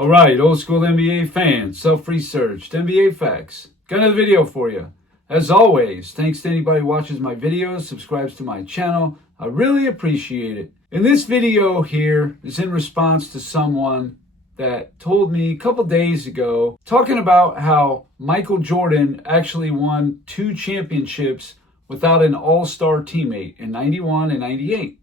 All right, old school NBA fans, self-researched, NBA facts. Got another video for you. As always, thanks to anybody who watches my videos, subscribes to my channel. I really appreciate it. And this video here is in response to someone that told me a couple days ago, talking about how Michael Jordan actually won 2 championships without an all-star teammate in 91 and 98.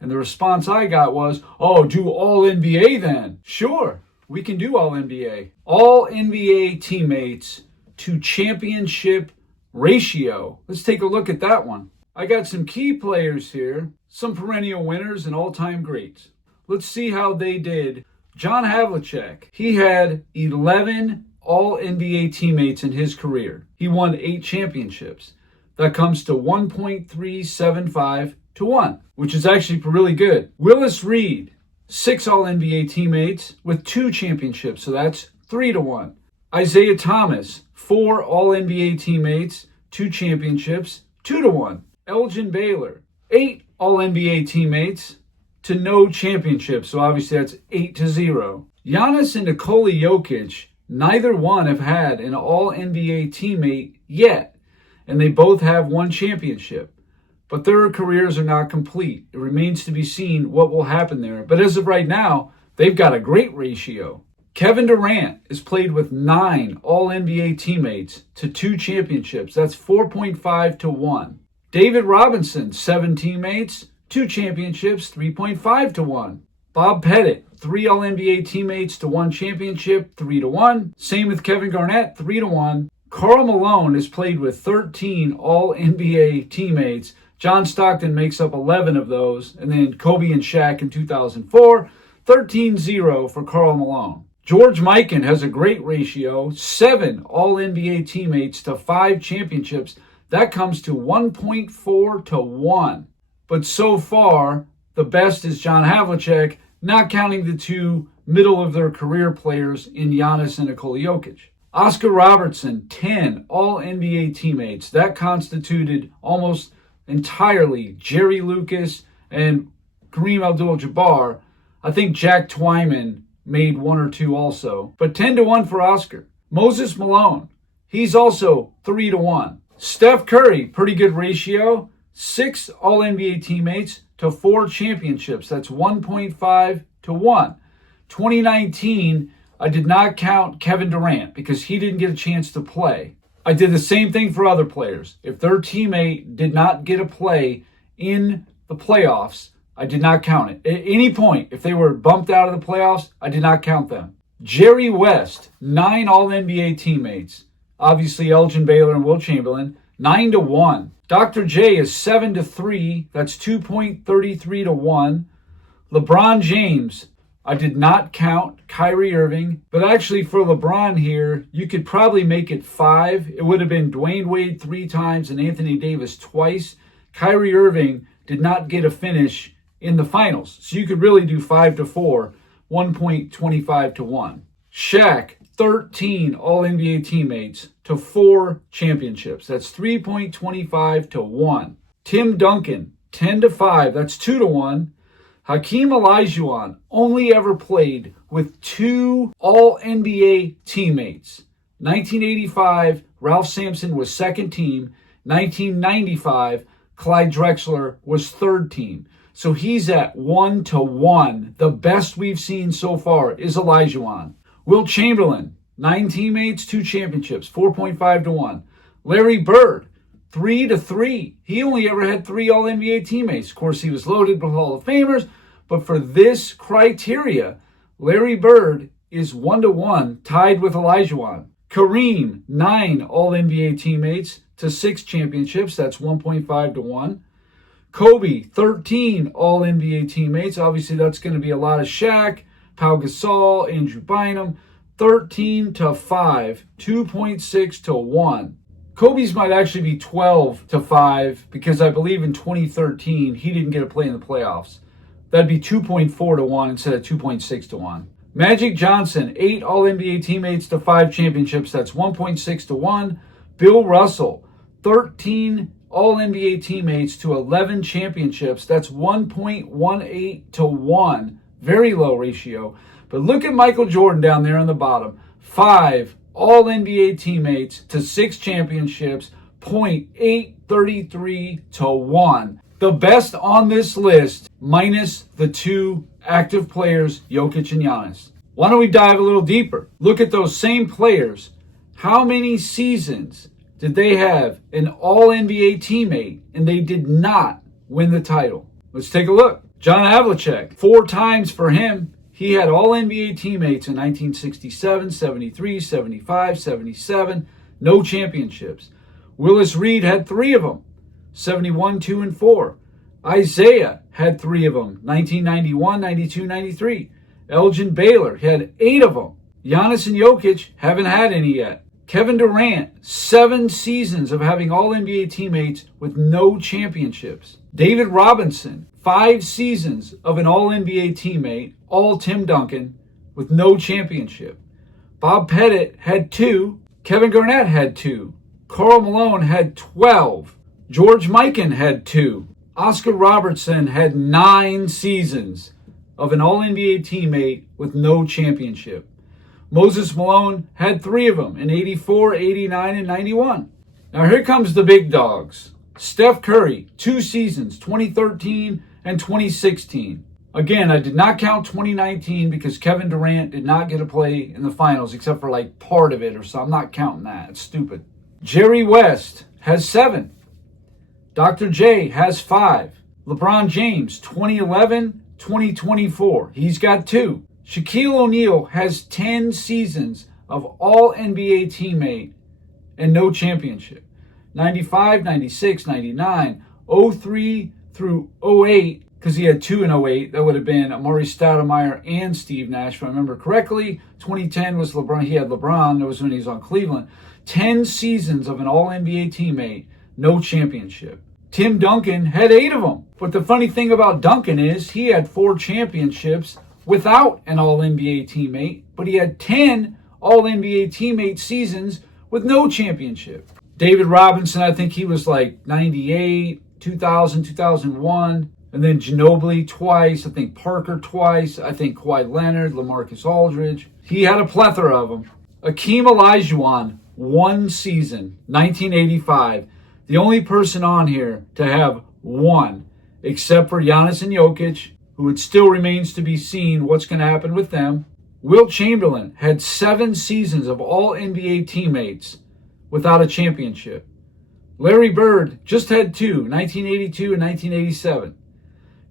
And the response I got was, oh, do all NBA then. Sure. We can do all NBA. All NBA teammates to championship ratio. Let's take a look at that one. I got some key players here, some perennial winners and all-time greats. Let's see how they did. John Havlicek, he had 11 all-NBA teammates in his career. He won 8 championships. That comes to 1.375 to 1, which is actually really good. Willis Reed, 6 all-NBA teammates with 2 championships, so that's 3 to 1. Isaiah Thomas, 4 all-NBA teammates, 2 championships, 2 to 1. Elgin Baylor, 8 all-NBA teammates to no championships, so obviously that's 8 to 0. Giannis and Nikola Jokic, neither one have had an all-NBA teammate yet, and they both have 1 championship. But their careers are not complete. It remains to be seen what will happen there. But as of right now, they've got a great ratio. Kevin Durant has played with 9 all-NBA teammates to 2 championships. That's 4.5 to 1. David Robinson, 7 teammates, 2 championships, 3.5 to 1. Bob Pettit, 3 all-NBA teammates to 1 championship, 3 to 1. Same with Kevin Garnett, 3 to 1. Karl Malone has played with 13 all-NBA teammates. John Stockton makes up 11 of those, and then Kobe and Shaq in 2004, 13-0 for Karl Malone. George Mikan has a great ratio, 7 all-NBA teammates to 5 championships. That comes to 1.4 to 1. But so far, the best is John Havlicek, not counting the 2 middle of their career players in Giannis and Nikola Jokic. Oscar Robertson, 10 all-NBA teammates. That constituted almost entirely Jerry Lucas and Kareem Abdul-Jabbar. I think Jack Twyman made 1 or 2 also, but 10 to 1 for Oscar. Moses Malone, he's also 3 to 1. Steph Curry, pretty good ratio, 6 all-NBA teammates to 4 championships. That's 1.5 to 1. 2019, I did not count Kevin Durant because he didn't get a chance to play. I did the same thing for other players. If their teammate did not get a play in the playoffs, I did not count it. At any point, if they were bumped out of the playoffs, I did not count them. Jerry West, 9 all-NBA teammates. Obviously, Elgin Baylor and Will Chamberlain, 9 to 1. Dr. J is 7 to 3. That's 2.33 to 1. LeBron James, I did not count Kyrie Irving, but actually for LeBron here, you could probably make it 5. It would have been Dwayne Wade 3 times and Anthony Davis twice. Kyrie Irving did not get a finish in the finals, so you could really do 5 to 4, 1.25 to 1. Shaq, 13 all-NBA teammates to 4 championships. That's 3.25 to 1. Tim Duncan, 10 to 5. That's 2 to 1. Hakeem Olajuwon only ever played with 2 all-NBA teammates. 1985, Ralph Sampson was 2nd team. 1995, Clyde Drexler was 3rd team. So he's at 1 to 1. The best we've seen so far is Olajuwon. Will Chamberlain, 9 teammates, 2 championships, 4.5 to 1. Larry Bird, 3 to 3. He only ever had 3 all-NBA teammates. Of course, he was loaded with Hall of Famers, but for this criteria, Larry Bird is 1 to 1, tied with Olajuwon. Kareem, 9 all-NBA teammates to 6 championships. That's 1.5 to 1. Kobe, 13 all-NBA teammates. Obviously, that's going to be a lot of Shaq, Pau Gasol, Andrew Bynum. 13 to 5, 2.6 to 1. Kobe's might actually be 12 to 5 because I believe in 2013 he didn't get a play in the playoffs. That'd be 2.4 to 1 instead of 2.6 to 1. Magic Johnson, 8 All-NBA teammates to 5 championships. That's 1.6 to 1. Bill Russell, 13 All-NBA teammates to 11 championships. That's 1.18 to 1. very low ratio. But look at Michael Jordan down there on the bottom. 5 All-NBA teammates to 6 championships, 0.833 to 1. The best on this list, minus the 2 active players, Jokic and Giannis. Why don't we dive a little deeper? Look at those same players. How many seasons did they have an All-NBA teammate and they did not win the title? Let's take a look. John Havlicek, 4 times for him. He had All-NBA teammates in 1967, 73, 75, 77. No championships. Willis Reed had 3 of them. 71, 2, and 4. Isaiah had 3 of them. 1991, 92, 93. Elgin Baylor had 8 of them. Giannis and Jokic haven't had any yet. Kevin Durant, 7 seasons of having All-NBA teammates with no championships. David Robinson, 5 seasons of an All-NBA teammate, all Tim Duncan, with no championship. Bob Pettit had 2. Kevin Garnett had 2. Karl Malone had 12. George Mikan had 2. Oscar Robertson had 9 seasons of an All-NBA teammate with no championship. Moses Malone had 3 of them in 84, 89, and 91. Now here comes the big dogs. Steph Curry, 2 seasons, 2013 and 2016. Again, I did not count 2019 because Kevin Durant did not get to play in the finals except for like part of it or so. I'm not counting that. It's stupid. Jerry West has 7. Dr. J has 5. LeBron James, 2011, 2024. He's got 2. Shaquille O'Neal has 10 seasons of All-NBA teammate and no championship. 95, 96, 99, 03 through 08, because he had 2 in 08. That would have been Amari Stoudemire and Steve Nash, if I remember correctly. 2010 was LeBron. He had LeBron. That was when he was on Cleveland. 10 seasons of an All-NBA teammate, no championship. Tim Duncan had 8 of them. But the funny thing about Duncan is he had 4 championships without an All-NBA teammate, but he had 10 All-NBA teammate seasons with no championship. David Robinson, I think he was like 98, 2000, 2001. And then Ginobili twice. I think Parker twice. I think Kawhi Leonard, LaMarcus Aldridge. He had a plethora of them. Akeem Olajuwon, 1 season, 1985. The only person on here to have 1, except for Giannis and Jokic, who it still remains to be seen what's going to happen with them. Wilt Chamberlain had 7 seasons of All-NBA teammates without a championship. Larry Bird just had 2, 1982 and 1987.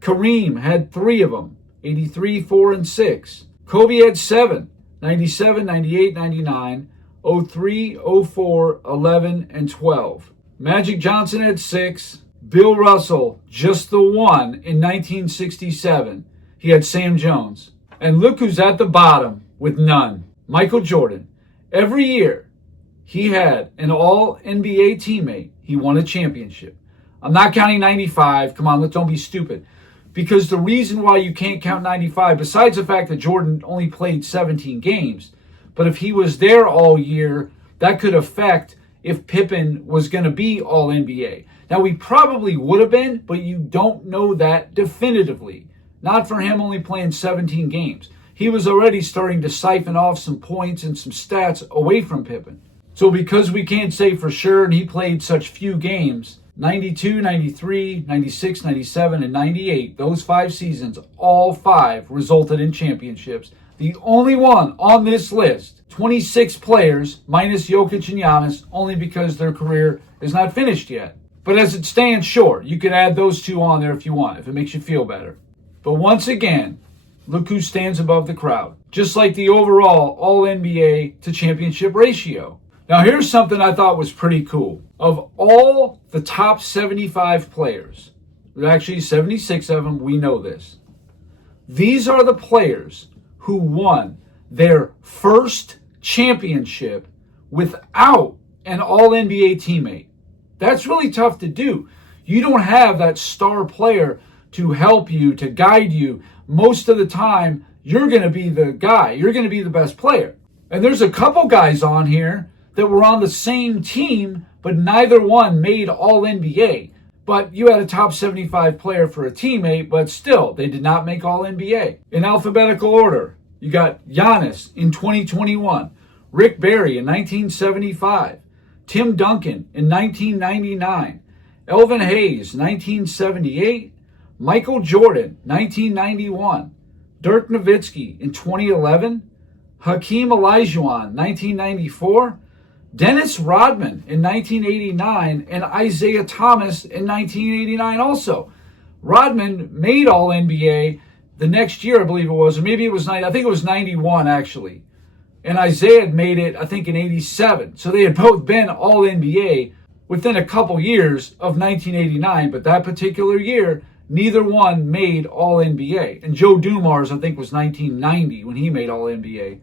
Kareem had 3 of them, 83, 4, and 6. Kobe had 7, 97, 98, 99, 03, 04, 11, and 12. Magic Johnson had 6. Bill Russell, just the 1 in 1967. He had Sam Jones. And look who's at the bottom with none. Michael Jordan. Every year, he had an All-NBA teammate. He won a championship. I'm not counting 95. Come on, don't be stupid. Because the reason why you can't count 95, besides the fact that Jordan only played 17 games, but if he was there all year, that could affect if Pippen was going to be All-NBA. Now, we probably would have been, but you don't know that definitively. Not for him only playing 17 games. He was already starting to siphon off some points and some stats away from Pippen. So because we can't say for sure, and he played such few games, 92, 93, 96, 97, and 98, those 5 seasons, all 5 resulted in championships. The only one on this list, 26 players, minus Jokic and Giannis, only because their career is not finished yet. But as it stands, sure, you could add those 2 on there if you want, if it makes you feel better. But once again, look who stands above the crowd. Just like the overall All-NBA to championship ratio. Now here's something I thought was pretty cool. Of all the top 75 players, actually 76 of them, we know this. These are the players who won their first championship without an All-NBA teammate. That's really tough to do. You don't have that star player to help you, to guide you. Most of the time, you're going to be the guy. You're going to be the best player. And there's a couple guys on here that were on the same team, but neither one made All-NBA. but you had a top 75 player for a teammate, but still, they did not make All-NBA. In alphabetical order, you got Giannis in 2021, Rick Barry in 1975, Tim Duncan in 1999, Elvin Hayes, 1978, Michael Jordan, 1991, Dirk Nowitzki in 2011, Hakeem Olajuwon, 1994, Dennis Rodman in 1989, and Isaiah Thomas in 1989 also. Rodman made All-NBA the next year, I believe it was, or maybe it was I think it was 91 actually. And Isaiah had made it, I think, in 87. So they had both been All-NBA within a couple years of 1989, but that particular year, neither one made All-NBA. And Joe Dumars, I think, was 1990 when he made All-NBA.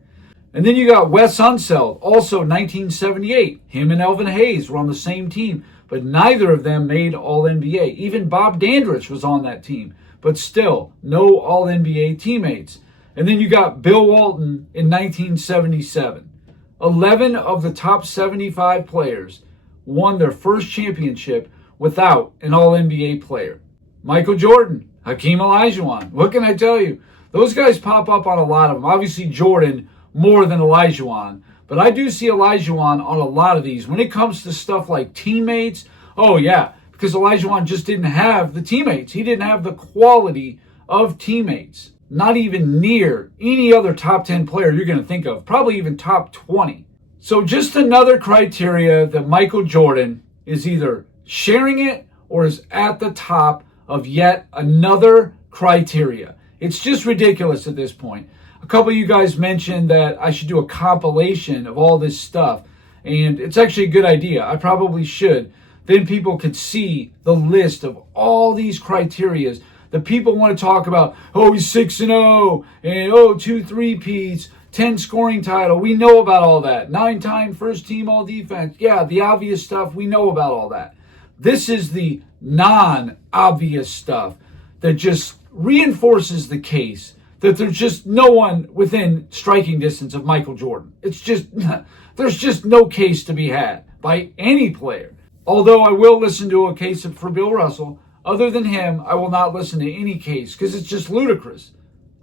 And then you got Wes Unseld, also 1978. Him and Elvin Hayes were on the same team, but neither of them made All-NBA. Even Bob Dandridge was on that team, but still, no All-NBA teammates. And then you got Bill Walton in 1977. 11 of the top 75 players won their first championship without an All-NBA player. Michael Jordan, Hakeem Olajuwon. What can I tell you? Those guys pop up on a lot of them. Obviously, Jordan more than Olajuwon. But I do see Olajuwon on a lot of these. When it comes to stuff like teammates, oh yeah, because Olajuwon just didn't have the teammates. He didn't have the quality of teammates. Not even near any other top 10 player you're going to think of. Probably even top 20. So just another criteria that Michael Jordan is either sharing it or is at the top of yet another criteria. It's just ridiculous at this point. A couple of you guys mentioned that I should do a compilation of all this stuff, and it's actually a good idea. I probably should. Then people could see the list of all these criterias that people want to talk about. Oh, he's 6-0, and 2 3-peats, 10 scoring title. We know about all that. 9-time first team all defense. Yeah, the obvious stuff. We know about all that. This is the non-obvious stuff that just reinforces the case that there's just no one within striking distance of Michael Jordan. It's just, there's just no case to be had by any player. Although I will listen to a case for Bill Russell, other than him, I will not listen to any case because it's just ludicrous.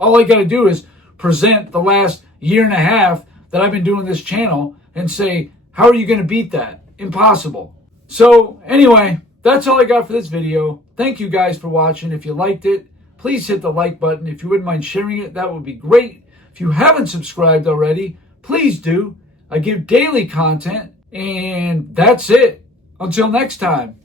All I got to do is present the last year and a half that I've been doing this channel and say, how are you going to beat that? Impossible. So anyway, that's all I got for this video. Thank you guys for watching. If you liked it, please hit the like button. If you wouldn't mind sharing it, that would be great. If you haven't subscribed already, please do. I give daily content, and that's it. Until next time.